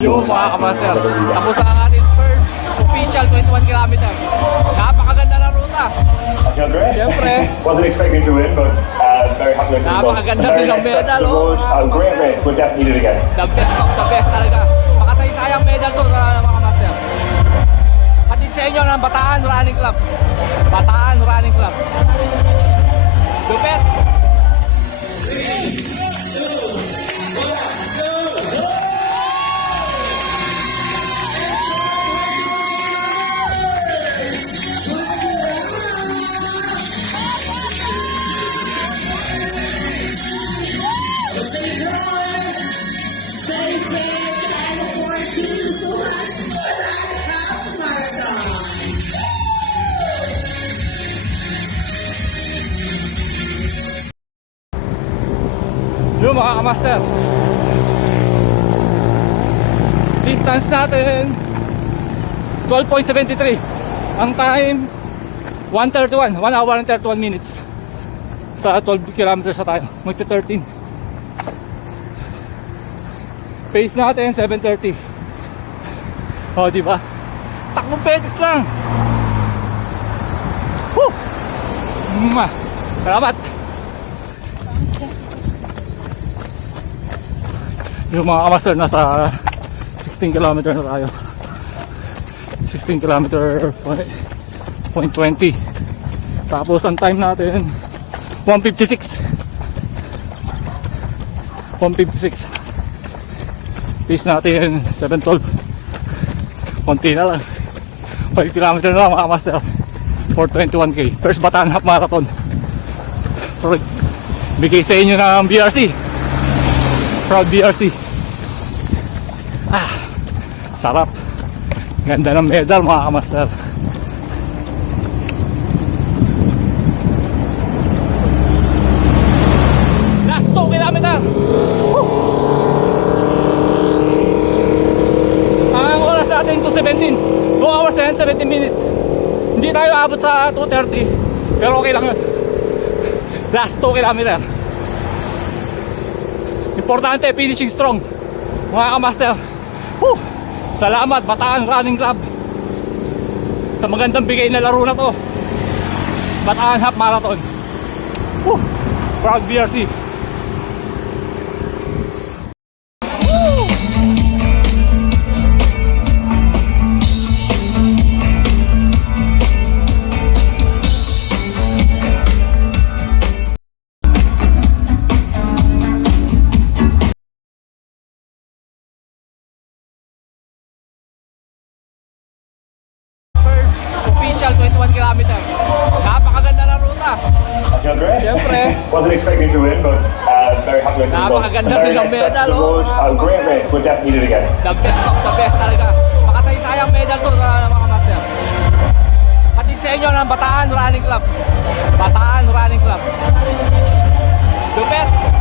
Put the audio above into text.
Yung mga kamaster, tapos ang ating first official 21 kilometer. Napakaganda na ruta. I feel great. Siyempre. Wasn't expecting to win, but very happy with the result. Napakaganda The very rin ng next step medal, to the oh, road, mga great kapatid. race. We'll definitely do it again. The best of the best talaga. Makasaysayang medal to sa mga kamaster. Hatid sa inyo ng Bataan Running Club. Bataan Running Club. Lupet! Yung mga kamaster, distance natin 12.73. Ang time 1:31, 1 hour and 31 minutes. Sa 12 kilometers na tayo, magti 13. Pace natin 7:30. O diba? Takbong petics lang. Woo! Salamat. Yung mga kamaster, nasa 16 km na tayo. 16 km point 20. Tapos ang time natin 1:56. 1:56. Pace natin 7:12. Konti na lang. 5 km na lang mga kamaster. 421k. First Bataan Half Marathon. Bigay sa inyo ng BRC. Proud BRC. Sarap. Ganda ng medal mga kamaster. Last 2 kilometer. Ang oras natin 2:17. 2 hours and 17 minutes. Hindi tayo abot sa 2:30. Pero okay lang yun. Last 2 kilometer. Importante, finishing strong mga kamaster. Salamat Bataan Running Club sa magandang bigay na laro na to. Bataan Half Marathon. Proud BRC. Official 21 kilometer. Napakaganda na ruta. I feel great. Siyempre. Wasn't expecting to win, but very happy with the result. Napakaganda The very rin ng next step medal, to the oh, road, mga great kapatid. race. We'll definitely do it again. The best of the best talaga. Makasaysayang medal to sa mga master. Hatid sa inyo ng Bataan Running Club. Bataan Running Club. Lupet!